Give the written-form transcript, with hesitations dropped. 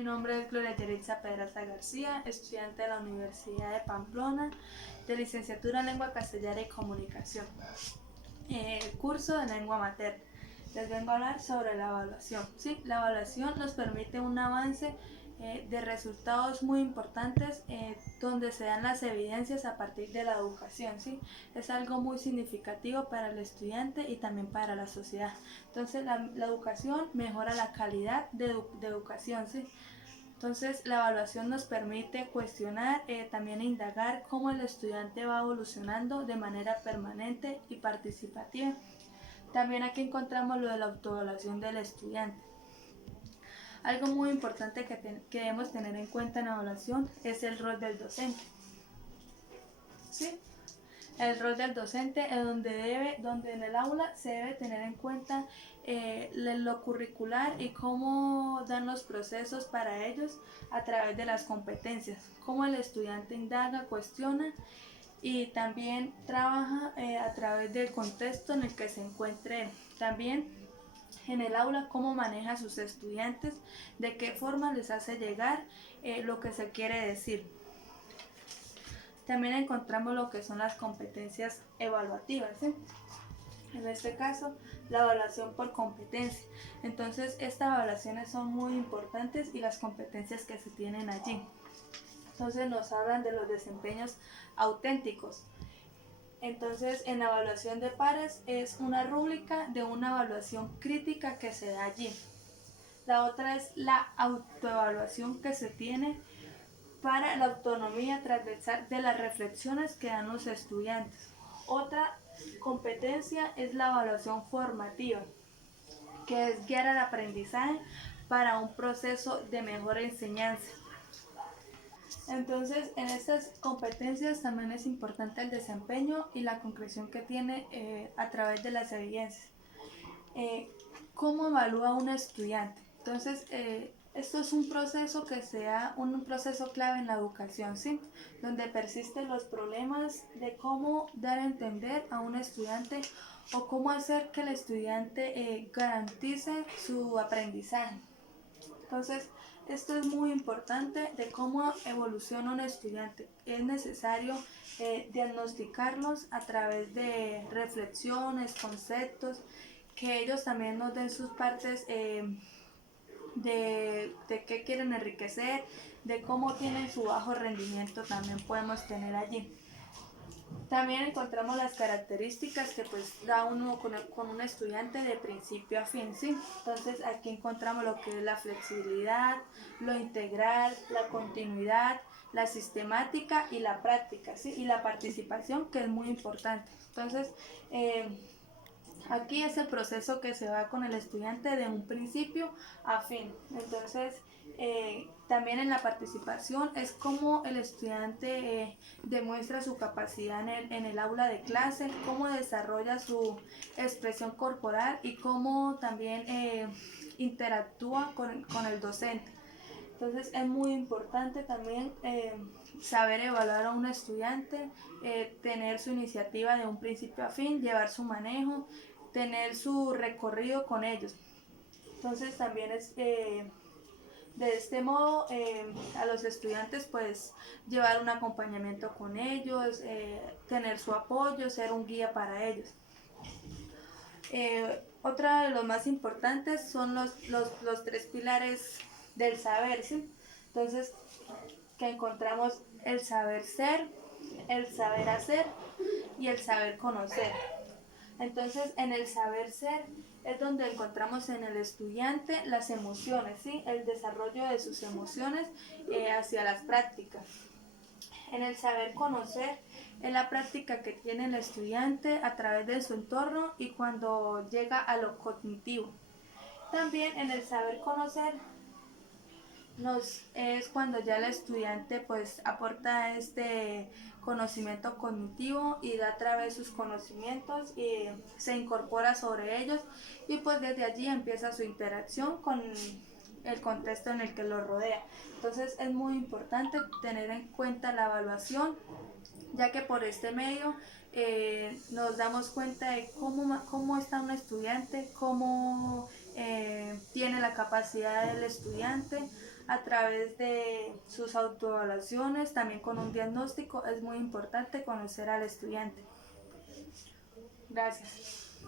Mi nombre es Gloria Yeritza Pedraza García, estudiante de la Universidad de Pamplona, de licenciatura en Lengua Castellana y Comunicación, curso de lengua materna. Les vengo a hablar sobre la evaluación. Sí, la evaluación nos permite un avance de resultados muy importantes donde se dan las evidencias a partir de la educación. ¿Sí? Es algo muy significativo para el estudiante y también para la sociedad. Entonces la educación mejora la calidad de educación. ¿Sí? Entonces, la evaluación nos permite cuestionar, también indagar cómo el estudiante va evolucionando de manera permanente y participativa. También aquí encontramos lo de la autoevaluación del estudiante. Algo muy importante que debemos tener en cuenta en la evaluación es el rol del docente. ¿Sí? El rol del docente es donde en el aula se debe tener en cuenta lo curricular y cómo dan los procesos para ellos a través de las competencias, cómo el estudiante indaga, cuestiona y también trabaja a través del contexto en el que se encuentre. También en el aula cómo maneja a sus estudiantes, de qué forma les hace llegar lo que se quiere decir. También encontramos lo que son las competencias evaluativas, ¿sí? En este caso, la evaluación por competencia. Entonces, estas evaluaciones son muy importantes y las competencias que se tienen allí. Entonces, nos hablan de los desempeños auténticos. Entonces, en la evaluación de pares es una rúbrica de una evaluación crítica que se da allí. La otra es la autoevaluación que se tiene para la autonomía transversal de las reflexiones que dan los estudiantes. Otra competencia es la evaluación formativa, que es guiar al aprendizaje para un proceso de mejor enseñanza. Entonces, en estas competencias también es importante el desempeño y la concreción que tiene a través de las evidencias. ¿Cómo evalúa un estudiante? Entonces, esto es un proceso que sea un proceso clave en la educación, ¿sí? Donde persisten los problemas de cómo dar a entender a un estudiante o cómo hacer que el estudiante garantice su aprendizaje. Entonces, esto es muy importante de cómo evoluciona un estudiante. Es necesario diagnosticarlos a través de reflexiones, conceptos, que ellos también nos den sus partes de qué quieren enriquecer, de cómo tienen su bajo rendimiento, también podemos tener allí. También encontramos las características que pues da uno con un estudiante de principio a fin, ¿sí? Entonces aquí encontramos lo que es la flexibilidad, lo integral, la continuidad, la sistemática y la práctica, ¿sí? Y la participación, que es muy importante. Entonces, aquí es el proceso que se va con el estudiante de un principio a fin. Entonces, también en la participación es como el estudiante demuestra su capacidad en el aula de clase, cómo desarrolla su expresión corporal y cómo también interactúa con el docente. Entonces es muy importante también saber evaluar a un estudiante, tener su iniciativa de un principio a fin, llevar su manejo, tener su recorrido con ellos. Entonces también es de este modo a los estudiantes pues llevar un acompañamiento con ellos, tener su apoyo, ser un guía para ellos. Otra de los más importantes son los tres pilares del saber, ¿sí? Entonces, que encontramos el saber ser, el saber hacer y el saber conocer. Entonces, en el saber ser es donde encontramos en el estudiante las emociones, ¿sí? El desarrollo de sus emociones hacia las prácticas. En el saber conocer es la práctica que tiene el estudiante a través de su entorno y cuando llega a lo cognitivo. También en el saber conocer es cuando ya el estudiante pues aporta este conocimiento cognitivo y da a través sus conocimientos y se incorpora sobre ellos y pues desde allí empieza su interacción con el contexto en el que lo rodea. Entonces es muy importante tener en cuenta la evaluación, ya que por este medio nos damos cuenta de cómo está un estudiante, cómo tiene la capacidad del estudiante, a través de sus autoevaluaciones, también con un diagnóstico. Es muy importante conocer al estudiante. Gracias.